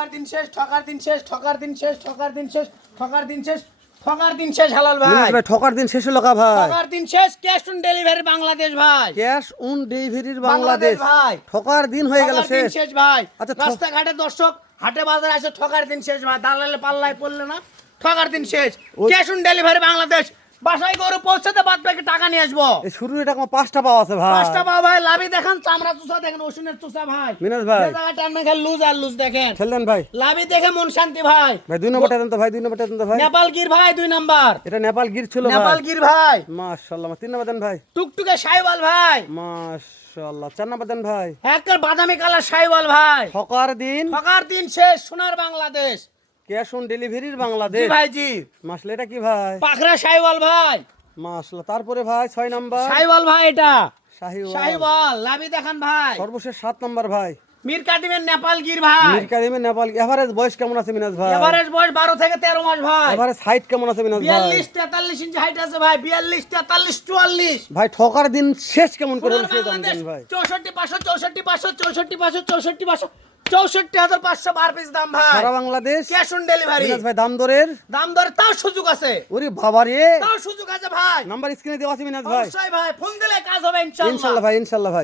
ঠকার দিন শেষ, ঠকার দিন শেষ, ঠকার দিন শেষ, ঠকার দিন শেষ, ঠকার দিন শেষ, ঠকার দিন শেষ হালাল ভাই। মিনাজ ভাই ঠকার দিন শেষ হলো কা ভাই? ঠকার দিন শেষ, ক্যাশ অন ডেলিভারি বাংলাদেশ ভাই। ক্যাশ অন ডেলিভারির বাংলাদেশ ভাই। ঠকার দিন হয়ে গেল ঠকার দিন শেষ। শেষ ভাই। আচ্ছা, রাস্তাঘাটে দর্শক হাটে বাজারে আসে ঠকার দিন শেষ ভাই। দালালে পাল্লায় পড়লে না, ঠকার দিন শেষ। Cash on delivery Bangladesh. বাসায় গরু পৌঁছাতে বাদ বাকি টাকা নিয়ে আসবো। এই শুরু এটা কোনো 5টা পাওয়া আছে ভাই। 5টা পাও ভাই। লাভি দেখেন, চামড়া চুষা দেখেন, ওষুনের চুষা ভাই। মিনাজ ভাই। যে জায়গায় টানবেন খালি লুজ আর লুজ দেখেন। খেললেন ভাই। লাভি দেখে মন শান্তি ভাই। ভাই 2 নম্বরটা দেন তো ভাই, 2 নম্বরটা দেন তো ভাই। নেপাল গির ভাই 2 নাম্বার। এটা নেপাল গির ছিল ভাই। নেপাল গির ভাই। মাশাআল্লাহ। 3 নম্বর দেন ভাই। টুকটুকে সাইওয়াল ভাই। মাশাআল্লাহ। 4 নম্বর দেন ভাই। একবার বাদামি কালার সাইওয়াল ভাই। ঠকার দিন ঠকার দিন শেষ, সোনার বাংলাদেশ। ক্যাশ অন ডেলিভারির জি বাংলাদেশ। ভাই জি। মাশাআল্লাহ। এটা কি ভাই? পাখরা সাইওয়াল ভাই। মাশাআল্লাহ। তারপরে ভাই 6 নাম্বার সাইওয়াল ভাই এটা। শাহিওয়াল। সাইওয়াল লাভি দেখান ভাই। সর্বশেষ 7 নাম্বার ভাই মীর কাদিমের নেপাল গির ভাই। মির কাদিমের নেপাল। এভারেজ বয়স কেমন আছে মিনাজ ভাই? এভারেজ বয়স 12 থেকে 13 মাস ভাই। এভারেজ হাইট কেমন আছে মিনাজ ভাই? 42 43 ইঞ্চি হাইট আছে ভাই। 42 43 44। ভাই ঠকার দিন শেষ কেমন করে সোনার হলো বাংলাদেশ। জানেন ভাই? 64 500 64 500 64 500 64 500 64,500 পার পিস দাম ভাই। সারা বাংলাদেশ ক্যাশ অন ডেলিভারি। মিনাজ ভাই দাম দরের দাম দরে তাও সুযোগ আছে। ওরে বাবা রে। তাও সুযোগ আছে ভাই। নাম্বার স্ক্রিনে দেওয়া আছে মিনাজ ভাই। অবশ্যই ভাই, ফোন দিলে কাজ হবে ইনশাআল্লাহ। ইনশাআল্লাহ ভাই, ইনশাআল্লাহ ভাই।